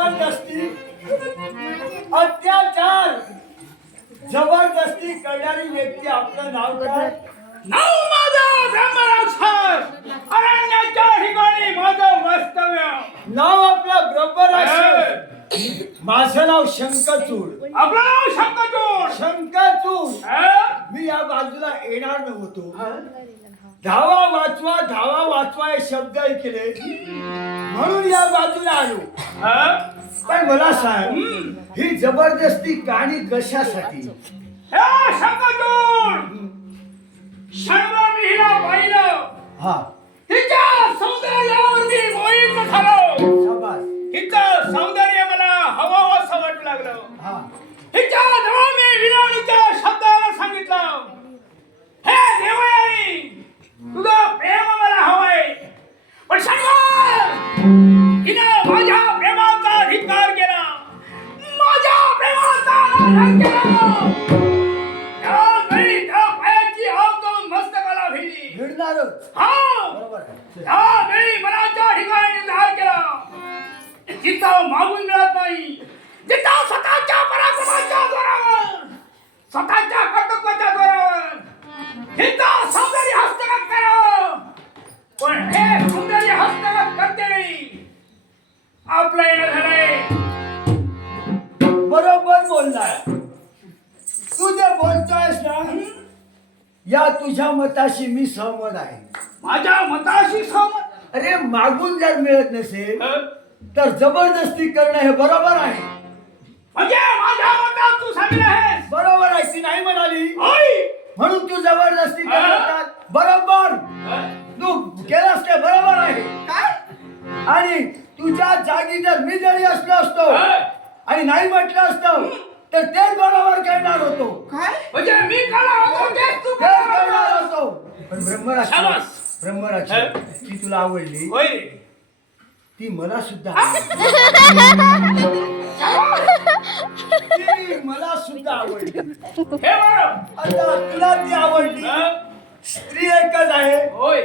जबरदस्ती अत्याचार जबरदस्ती करणारी व्यक्ती आपलं नाव काय? नाव माझं ब्रह्मराक्षस, अरण्याच्या ठिकाणी माझं वास्तव्य. नाव आपलं ब्रह्मराक्षस. माझं नाव शंखचूड. आपलं नाव शंखचूड. शंखचूड. हा? मी या बाजूला येणार नव्हतो. धावा वाचवा हे शब्द ऐकले म्हणून या बाजूला आलो. हा? पण मला सांग, ही जबरदस्ती गाणी कशासाठी? हे शंखचूड, क्षणभर मी हिला पाहिलं, हा, तिच्या सौंदर्यावर मी मोहित झालो. शाबास. हिचं सौंदर्य मला हवं असं वाटू लागलं. हा, हिच्या जवळ मी विनवणीच्या शब्दाला सांगितलं, हे देवयानी, तुझं प्रेम मला हवंय. पण शंकर, हिनं माझ्या प्रेमाचा धिक्कार केला, माझ्या प्रेमाचा अनादर केला. त्यावेळी त्या पायाची हाव जाऊन मस्तकाला भिडली. भिडणारच. हा, बरोबर आहे. त्यावेळी मनाच्या ठिकाणी निर्धार केला, जिथं मागून मिळत नाही, जिथं स्वतःच्या पराक्रमाच्या जोरावर, स्वतःच्या कर्तृत्वाच्या जोरावर, तिथं सौंदर्य हस्तगत करा. पण हे सौंदर्य हस्तगत करते वेळी आपलं येणं झालंय. बरोबर बोललाय. तू जे बोलतोयस ना, या तुझ्या मताशी मी सहमत आहे. माझ्या मताशी सहमत. अरे, मागून जर मिळत नसेल हं? तर जबरदस्ती करणं हे बरोबर आहे. म्हणजे माझ्या मतात तू सांगितलं आहेस. बरोबर आहे. ती नाही म्हणाली होय. म्हणून तू जबरदस्ती करतात. बरोबर. हं? तू केलास ते बरोबर आहे. काय? आणि तुझ्या जागी जर मी जरी असलो असतो हं? आणि नाही म्हटलं असतं तर तेच बरोबर करणार होतो. काय? म्हणजे मी काला होतो तेच तू तेच काला करणार होता. होतो. पण ब्रह्मराक्षस ती तुला आवडली. होय. ती मला सुद्धा आवडली. ती मला सुद्धा आवडली. हे बरं. आता तुला ती आवडली. हं? स्त्री एकच आहे. होय.